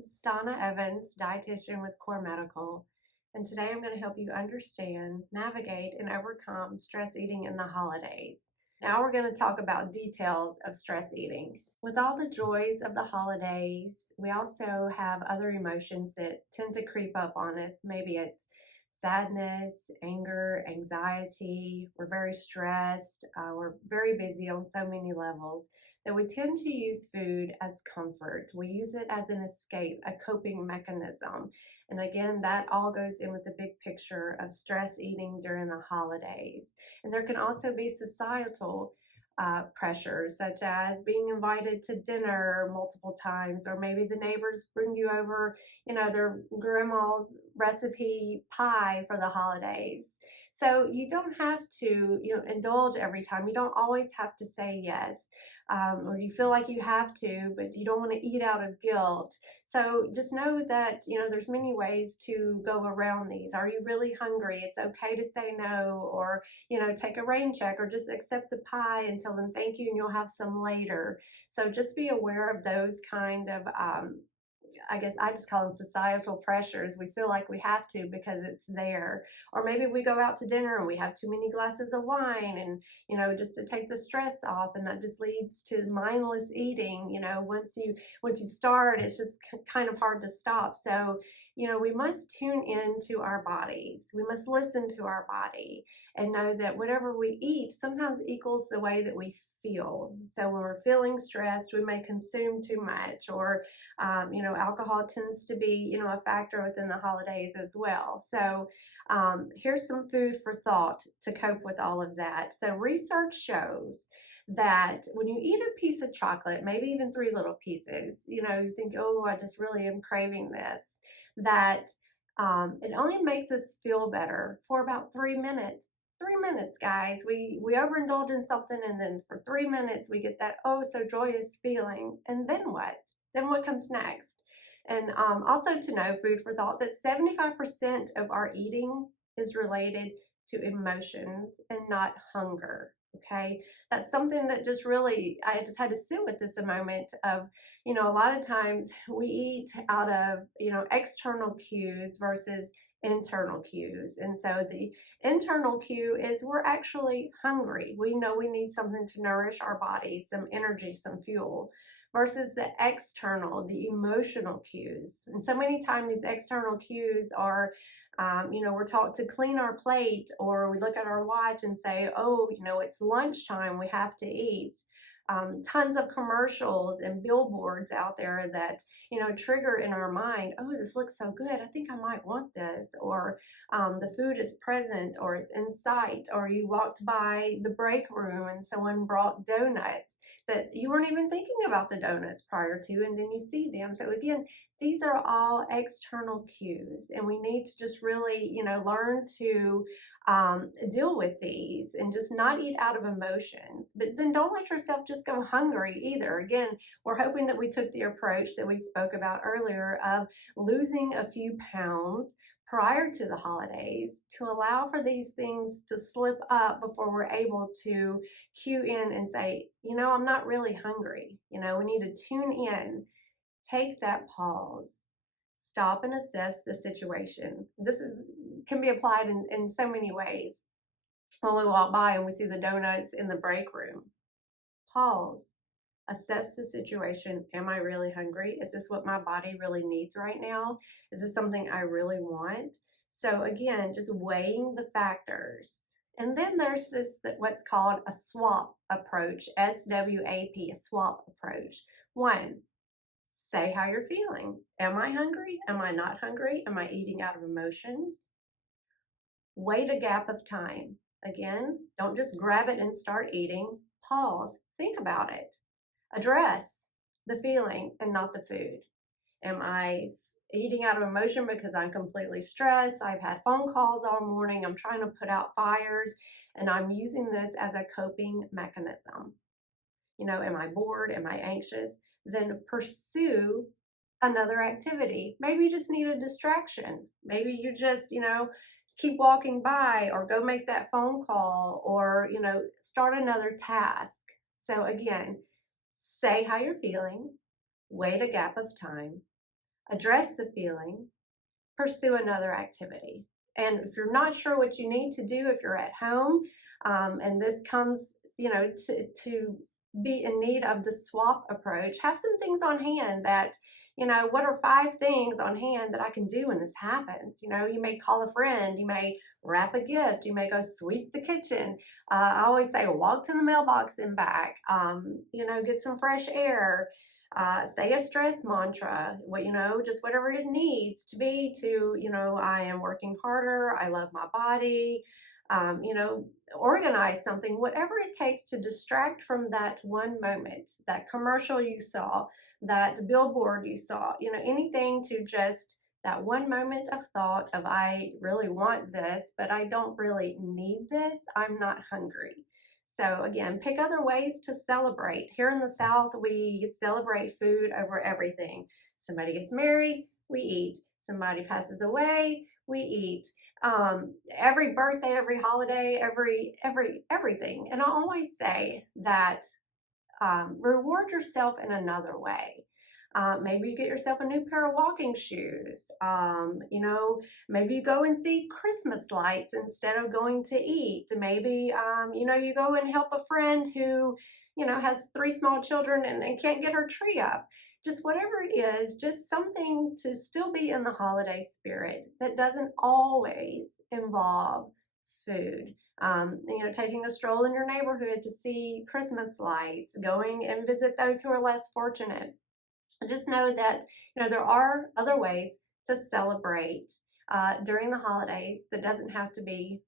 It's Donna Evans, dietitian with Core Medical, and today I'm going to help you understand, navigate, and overcome stress eating in the holidays. Now we're going to talk about details of stress eating. With all the joys of the holidays, we also have other emotions that tend to creep up on us. Maybe it's sadness, anger, anxiety. We're very stressed. We're very busy on so many levels that we tend to use food as comfort. We use it as an escape, a coping mechanism. And again, that all goes in with the big picture of stress eating during the holidays. And there can also be societal pressures, such as being invited to dinner multiple times, or maybe the neighbors bring you over, their grandma's recipe pie for the holidays. So you don't have to, indulge every time. You don't always have to say yes, or you feel like you have to, but you don't want to eat out of guilt. So just know that, there's many ways to go around these. Are you really hungry? It's okay to say no, or, take a rain check, or just accept the pie and tell them thank you and you'll have some later. So just be aware of those kind of I guess I just call them societal pressures. We feel like we have to because it's there. Or maybe we go out to dinner and we have too many glasses of wine and, just to take the stress off, and that just leads to mindless eating. Once you start, it's just kind of hard to stop. So, we must tune into our bodies. We must listen to our body and know that whatever we eat sometimes equals the way that we feel. So when we're feeling stressed, we may consume too much, or alcohol tends to be, a factor within the holidays as well. So here's some food for thought to cope with all of that. So research shows that when you eat a piece of chocolate, maybe even three little pieces, you think, oh, I just really am craving this, that it only makes us feel better for about 3 minutes. 3 minutes, guys. We overindulge in something, and then for 3 minutes we get that oh so joyous feeling. And then what? Then what comes next? And also to know, food for thought, that 75% of our eating is related to emotions and not hunger. Okay, that's something that just really, I just had to sit with this a moment of, a lot of times we eat out of, external cues versus internal cues. And so the internal cue is we're actually hungry. We know we need something to nourish our bodies, some energy, some fuel, versus the external, the emotional cues. And so many times these external cues are, we're taught to clean our plate, or we look at our watch and say, oh, it's lunchtime, we have to eat. Tons of commercials and billboards out there that, trigger in our mind, oh, this looks so good, I think I might want this. Or the food is present, or it's in sight, or you walked by the break room and someone brought donuts that you weren't even thinking about the donuts prior to, and then you see them. So again, these are all external cues, and we need to just really, learn to deal with these and just not eat out of emotions. But then don't let yourself just go hungry either. Again, we're hoping that we took the approach that we spoke about earlier of losing a few pounds prior to the holidays to allow for these things to slip up before we're able to cue in and say, I'm not really hungry. We need to tune in, take that pause, stop and assess the situation. Can be applied in so many ways. When we walk by and we see the donuts in the break room, pause, assess the situation. Am I really hungry? Is this what my body really needs right now? Is this something I really want? So again, just weighing the factors. And then there's what's called a SWAP approach, SWAP, a SWAP approach. One, say how you're feeling. Am I hungry? Am I not hungry? Am I eating out of emotions? Wait a gap of time. Again, don't just grab it and start eating. Pause, think about it. Address the feeling and not the food. Am I eating out of emotion because I'm completely stressed? I've had phone calls all morning. I'm trying to put out fires, and I'm using this as a coping mechanism. Am I bored? Am I anxious? Then pursue another activity. Maybe you just need a distraction. Maybe you just, keep walking by, or go make that phone call, or, start another task. So again, say how you're feeling, wait a gap of time, address the feeling, pursue another activity. And if you're not sure what you need to do, if you're at home, and this comes, to be in need of the swap approach, have some things on hand that, what are 5 things on hand that I can do when this happens? You may call a friend, you may wrap a gift, you may go sweep the kitchen. I always say walk to the mailbox and back, get some fresh air, say a stress mantra, just whatever it needs to be to, I am working harder, I love my body, um, you know, organize something, whatever it takes to distract from that one moment, that commercial you saw, that billboard you saw, anything to just that one moment of thought of, I really want this, but I don't really need this. I'm not hungry. So again, pick other ways to celebrate. Here in the South, we celebrate food over everything. Somebody gets married, we eat. Somebody passes away, we eat. Every birthday, every holiday, everything. And I always say that reward yourself in another way. Maybe you get yourself a new pair of walking shoes. Maybe you go and see Christmas lights instead of going to eat. Maybe, you go and help a friend who, has 3 small children and can't get her tree up. Just whatever it is, just something to still be in the holiday spirit that doesn't always involve food. Taking a stroll in your neighborhood to see Christmas lights, going and visit those who are less fortunate. Just know that, there are other ways to celebrate during the holidays that doesn't have to be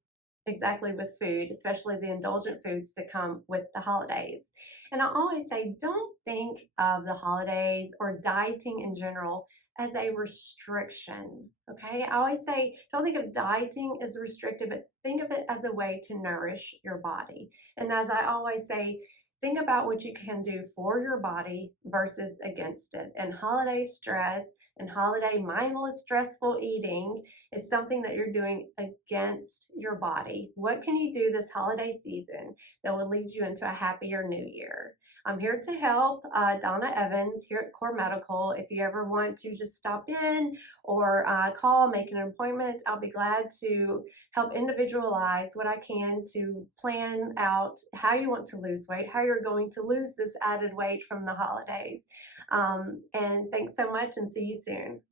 exactly with food, especially the indulgent foods that come with the holidays. And I always say, don't think of the holidays or dieting in general as a restriction. Okay. I always say, don't think of dieting as restrictive, but think of it as a way to nourish your body. And as I always say, think about what you can do for your body versus against it. And holiday stress and holiday mindless, stressful eating is something that you're doing against your body. What can you do this holiday season that will lead you into a happier new year? I'm here to help, Donna Evans here at Core Medical. If you ever want to just stop in or call, make an appointment, I'll be glad to help individualize what I can to plan out how you want to lose weight, how you're going to lose this added weight from the holidays. And thanks so much, and see you soon.